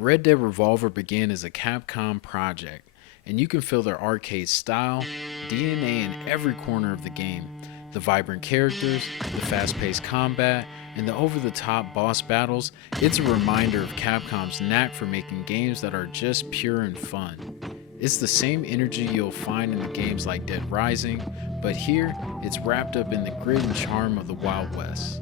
Red Dead Revolver began as a Capcom project, and you can feel their arcade style, DNA in every corner of the game. The vibrant characters, the fast-paced combat, and the over-the-top boss battles, it's a reminder of Capcom's knack for making games that are just pure and fun. It's the same energy you'll find in the games like Dead Rising, but here, it's wrapped up in the grit and charm of the Wild West.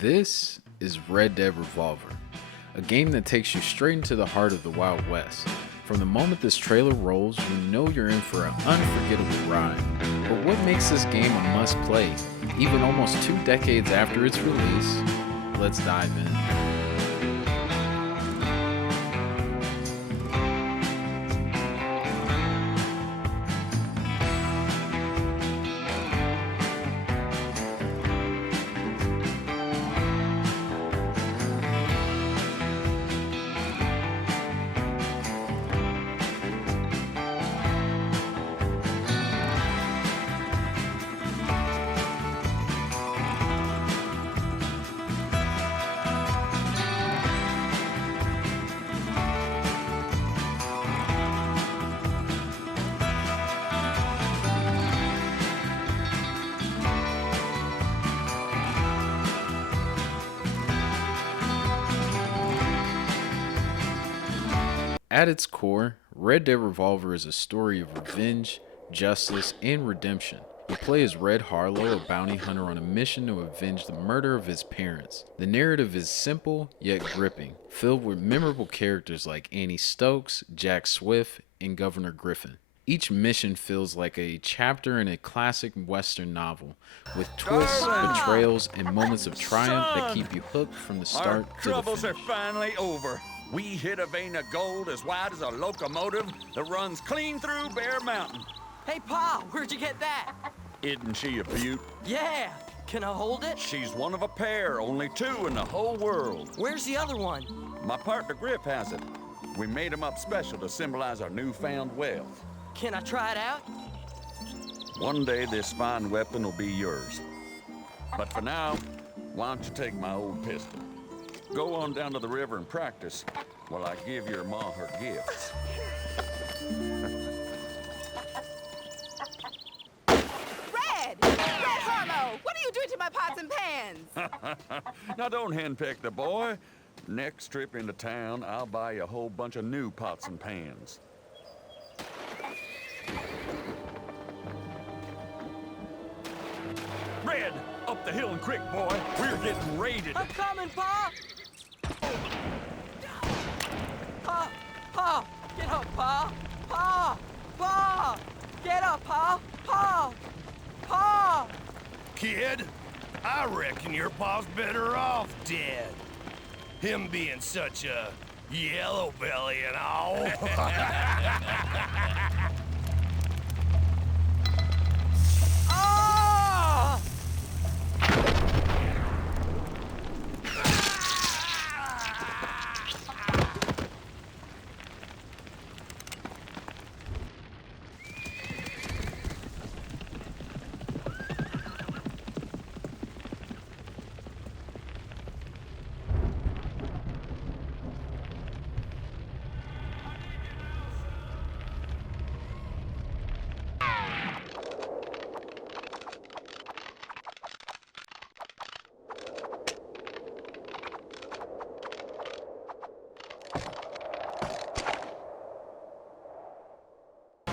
This is Red Dead Revolver, a game that takes you straight into the heart of the Wild West. From the moment this trailer rolls, you know you're in for an unforgettable ride. But what makes this game a must-play, even almost 2 decades after its release? Let's dive in. At its core, Red Dead Revolver is a story of revenge, justice, and redemption. You play as Red Harlo, a bounty hunter on a mission to avenge the murder of his parents. The narrative is simple yet gripping, filled with memorable characters like Annie Stokes, Jack Swift, and Governor Griffin. Each mission feels like a chapter in a classic Western novel, with twists, betrayals, and moments of triumph that keep you hooked from the start to the Troubles are finish. finally over. We hit a vein of gold as wide as a locomotive that runs clean through Bear Mountain. Hey, Pa, where'd you get that? Isn't she a beaut? Yeah. Can I hold it? She's one of a pair, only 2 in the whole world. Where's the other one? My partner Griff has it. We made him up special to symbolize our newfound wealth. Can I try it out? One day this fine weapon will be yours. But for now, why don't you take my old pistol? Go on down to the river and practice while I give your ma her gifts. Red Harlo! What are you doing to my pots and pans? Now don't henpeck the boy. Next trip into town, I'll buy you a whole bunch of new pots and pans. Red, up the hill and quick, boy. We're getting raided. I'm coming, Pa! Pa! Get up, Pa! Pa! Pa! Get up, Pa! Pa! Pa! Kid, I reckon your pa's better off dead. Him being such a yellow belly and all. Ah!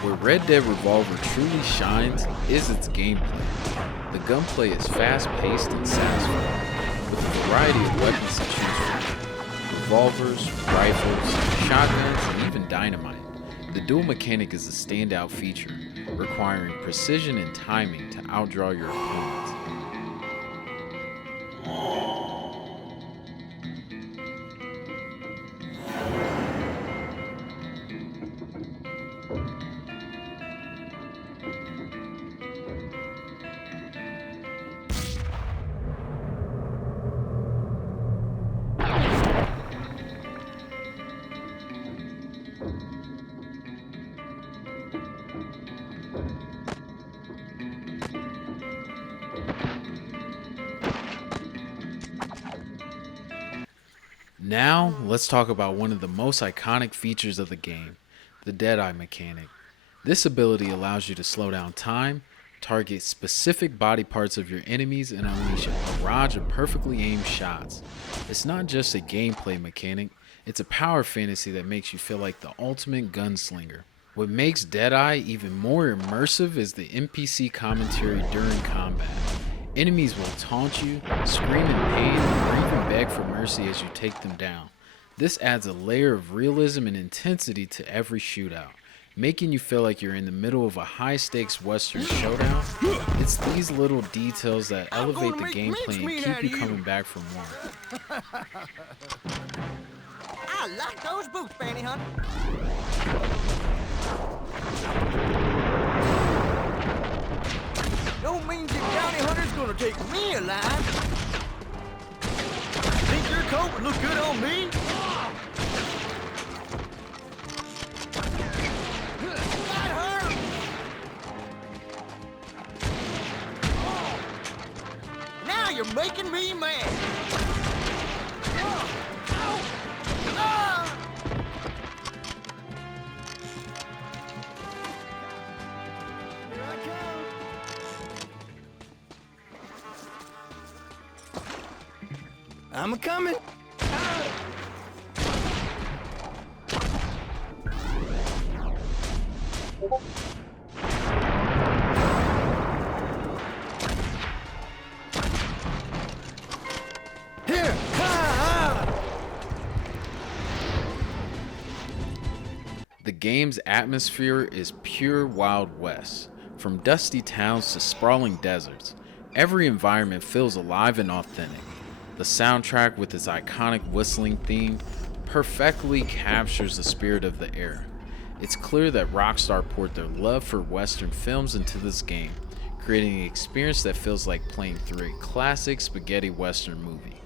Where Red Dead Revolver truly shines is its gameplay. The gunplay is fast-paced and satisfying, with a variety of weapons to choose from. revolvers, rifles, shotguns, and even dynamite. The dual mechanic is a standout feature, requiring precision and timing to outdraw your opponents. Now, let's talk about one of the most iconic features of the game, the Deadeye mechanic. This ability allows you to slow down time, target specific body parts of your enemies, and unleash a barrage of perfectly aimed shots. It's not just a gameplay mechanic, it's a power fantasy that makes you feel like the ultimate gunslinger. What makes Deadeye even more immersive is the NPC commentary during combat. Enemies will taunt you, scream in pain, or even beg for mercy as you take them down. This adds a layer of realism and intensity to every shootout, making you feel like you're in the middle of a high-stakes Western showdown. It's these little details that elevate the gameplay and keep you coming back for more. I like those boots, Fanny Hunter. No means your bounty hunter's gonna take me alive. Think your coat would look good on me? That hurt! Now you're making me mad. Here I come. I'm a-coming. Here. The game's atmosphere is pure Wild West. From dusty towns to sprawling deserts, every environment feels alive and authentic. The soundtrack, with its iconic whistling theme, perfectly captures the spirit of the era. It's clear that Rockstar poured their love for Western films into this game, creating an experience that feels like playing through a classic spaghetti Western movie.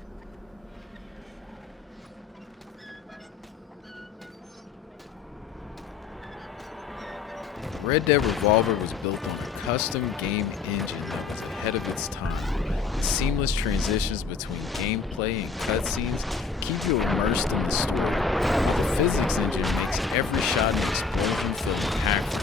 Red Dead Revolver was built on a custom game engine that was ahead of its time. The seamless transitions between gameplay and cutscenes keep you immersed in the story. The physics engine makes every shot and explosion feel impactful.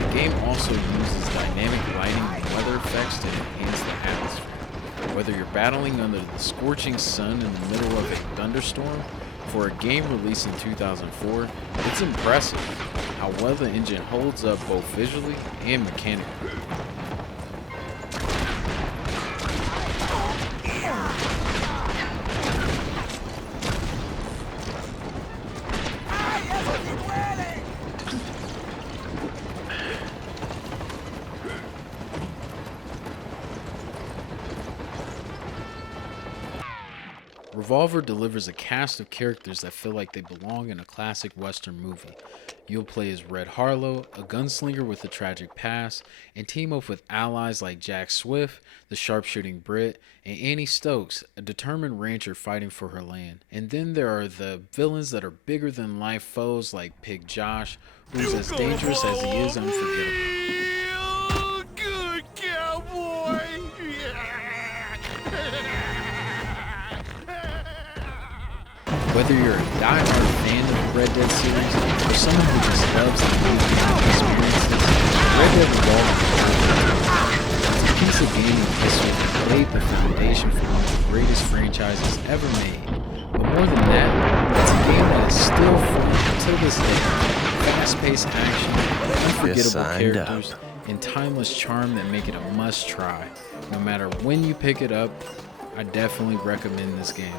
The game also uses dynamic lighting and weather effects to enhance the atmosphere. Whether you're battling under the scorching sun in the middle of a thunderstorm, for a game released in 2004, it's impressive how well the engine holds up both visually and mechanically. Revolver delivers a cast of characters that feel like they belong in a classic Western movie. You'll play as Red Harlo, a gunslinger with a tragic past, and team up with allies like Jack Swift, the sharpshooting Brit, and Annie Stokes, a determined rancher fighting for her land. And then there are the villains that are bigger than life foes like Pig Josh, who's as dangerous as he is unforgettable. Real good cowboy. Whether you're a die-hard fan of the Red Dead series or someone who just loves the movie experiences, Red Dead Revolver is a piece of gaming history that laid the foundation for one of the greatest franchises ever made. But more than that, it's a game that is still fun until this day. Fast-paced action, unforgettable characters, and timeless charm that make it a must-try. No matter when you pick it up, I definitely recommend this game.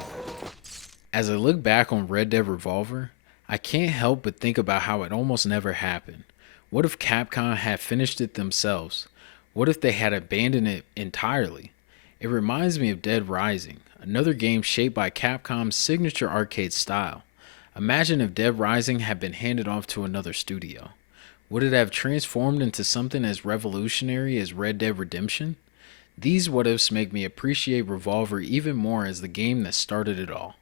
As I look back on Red Dead Revolver, I can't help but think about how it almost never happened. What if Capcom had finished it themselves? What if they had abandoned it entirely? It reminds me of Dead Rising, another game shaped by Capcom's signature arcade style. Imagine if Dead Rising had been handed off to another studio. Would it have transformed into something as revolutionary as Red Dead Redemption? These what ifs make me appreciate Revolver even more as the game that started it all.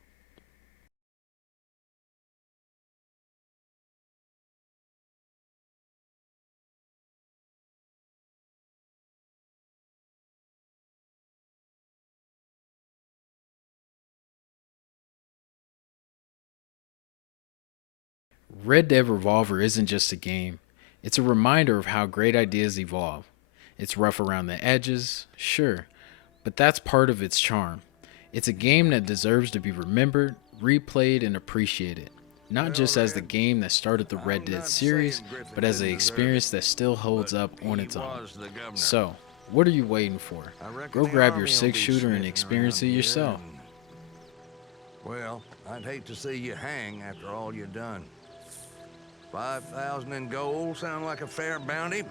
Red Dead Revolver isn't just a game, it's a reminder of how great ideas evolve. It's rough around the edges, sure, but that's part of its charm. It's a game that deserves to be remembered, replayed, and appreciated. Not just as the game that started the Red Dead series, but as an experience that still holds up on its own. So, what are you waiting for? Go grab your 6-shooter and experience it yourself. Well, I'd hate to see you hang after all you've done. 5,000 in gold sound like a fair bounty?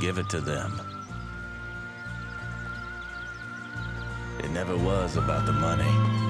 Give it to them. It never was about the money.